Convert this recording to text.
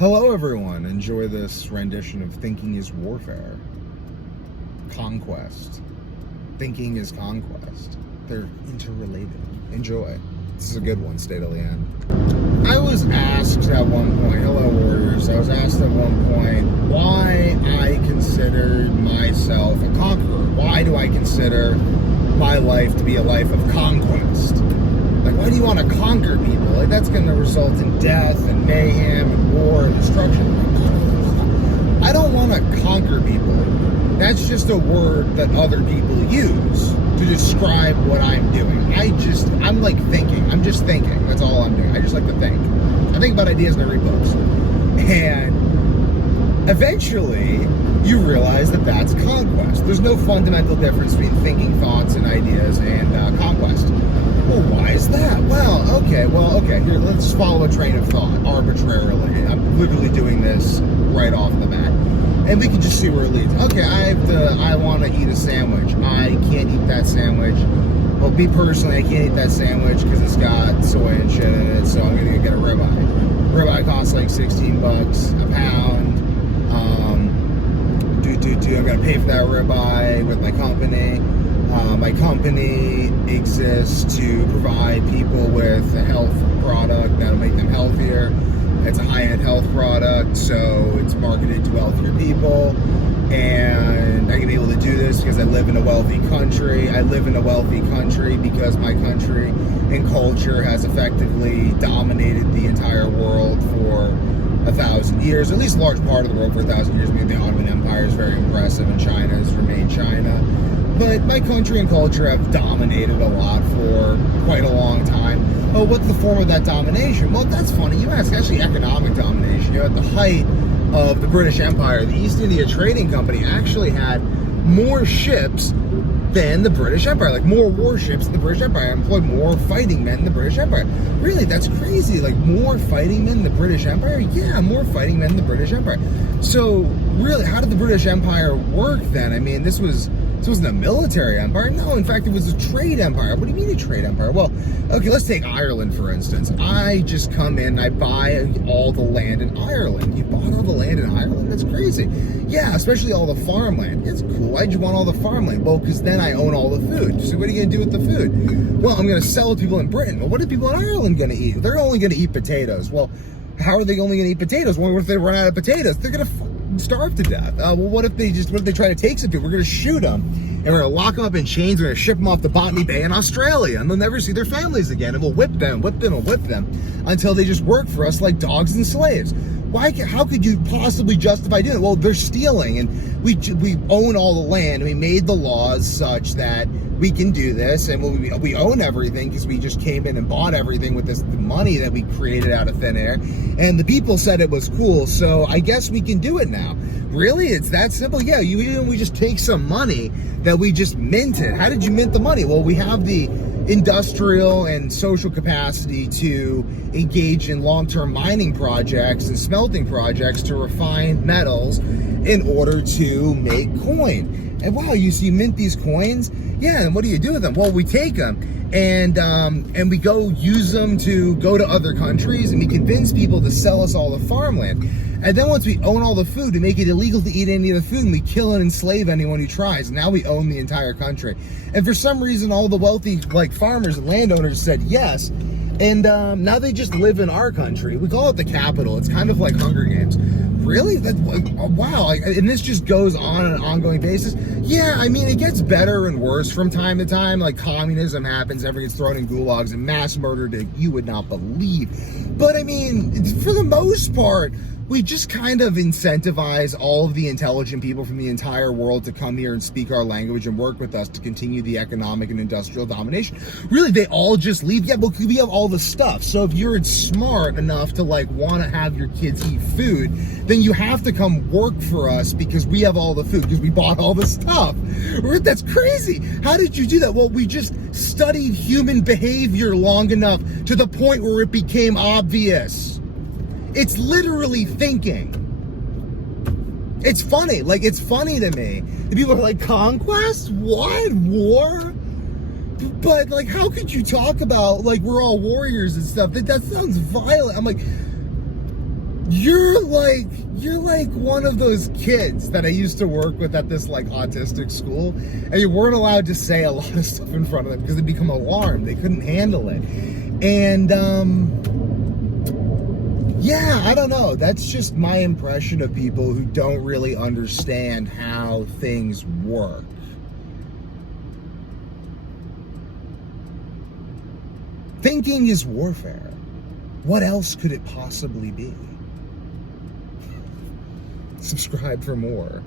Hello everyone, enjoy this rendition of Thinking is Warfare. Conquest. Thinking is conquest. They're interrelated. Enjoy. This is a good one, stay till the end. I was asked at one point, hello warriors, I was asked at one point why I considered myself a conqueror. Why do I consider my life to be a life of conquest? Like, why do you want to conquer people? Like, that's going to result in death and mayhem and war and destruction. I don't want to conquer people. That's just a word that other people use to describe what I'm doing. I'm like thinking. I'm just thinking. That's all I'm doing. I just like to think. I think about ideas and I read books. And eventually, you realize that that's conquest. There's no fundamental difference between thinking thoughts and ideas and conquest. Well, why is that? Well, okay, here, let's follow a train of thought arbitrarily. I'm literally doing this right off the bat. And we can just see where it leads. Okay, I want to eat a sandwich. I can't eat that sandwich. Well, me personally, I can't eat that sandwich because it's got soy and shit in it, so I'm going to get a ribeye. Ribeye costs like $16 a pound. I'm going to pay for that ribeye with my company. My company exists to provide people with a health product that'll make them healthier. It's a high-end health product, so it's marketed to wealthier people. And I can be able to do this because I live in a wealthy country. I live in a wealthy country because my country and culture has effectively dominated the entire world for 1,000 years, at least a large part of the world for 1,000 years. I mean, the Ottoman Empire is very impressive, and China has remained China. But my country and culture have dominated a lot for quite a long time. Oh, what's the form of that domination? Well, that's funny. You ask, actually economic domination. You know, at the height of the British Empire, the East India Trading Company actually had more ships than the British Empire, like more warships than the British Empire, employed more fighting men than the British Empire. Really, that's crazy. Like, more fighting men than the British Empire? Yeah, more fighting men than the British Empire. So, really, how did the British Empire work then? I mean, this wasn't a military empire. No, in fact, it was a trade empire. What do you mean a trade empire? Well, okay, let's take Ireland, for instance. I just come in, I buy all the land in Ireland. You bought all the land in Ireland? That's crazy. Yeah, especially all the farmland. It's cool. Why'd you want all the farmland? Well, because then I own all the food. So what are you going to do with the food? Well, I'm going to sell it to people in Britain. Well, what are people in Ireland going to eat? They're only going to eat potatoes. Well, how are they only going to eat potatoes? Well, what if they run out of potatoes? They're going to starve to death. Well, what if they try to take some people? We're going to shoot them, and we're going to lock them up in chains. We're going to ship them off to Botany Bay in Australia, and they'll never see their families again. And we'll whip them until they just work for us like dogs and slaves. Why? How could you possibly justify doing it? Well, they're stealing, and we own all the land. We made the laws such that we can do this, and we own everything because we just came in and bought everything with the money that we created out of thin air, and the people said it was cool, so I guess we can do it now. Really? It's that simple? Yeah, we just take some money that we just minted. How did you mint the money? Well, we have the industrial and social capacity to engage in long-term mining projects and smelting projects to refine metals in order to make coin. And wow, you mint these coins? Yeah, and what do you do with them? Well, we take them and we go use them to go to other countries, and we convince people to sell us all the farmland. And then once we own all the food, we make it illegal to eat any of the food, and we kill and enslave anyone who tries. Now we own the entire country. And for some reason, all the wealthy farmers and landowners said yes. And now they just live in our country. We call it the capital. It's kind of like Hunger Games. Really? Wow. And this just goes on an ongoing basis. Yeah, I mean, it gets better and worse from time to time. Like, communism happens, everyone gets thrown in gulags, and mass murder that you would not believe. But I mean, for the most part, we just kind of incentivize all of the intelligent people from the entire world to come here and speak our language and work with us to continue the economic and industrial domination. Really, they all just leave. Yeah, but we have all the stuff. So if you're smart enough to want to have your kids eat food, then you have to come work for us because we have all the food, because we bought all the stuff. That's crazy. How did you do that? Well, we just studied human behavior long enough to the point where it became obvious. It's literally thinking. It's funny. It's funny to me. The people are like, conquest? What? War? But, how could you talk about, we're all warriors and stuff? That sounds violent. I'm like, You're like one of those kids that I used to work with at this like autistic school, and you weren't allowed to say a lot of stuff in front of them because they'd become alarmed. They couldn't handle it. And yeah, I don't know. That's just my impression of people who don't really understand how things work. Thinking is warfare. What else could it possibly be? Subscribe for more.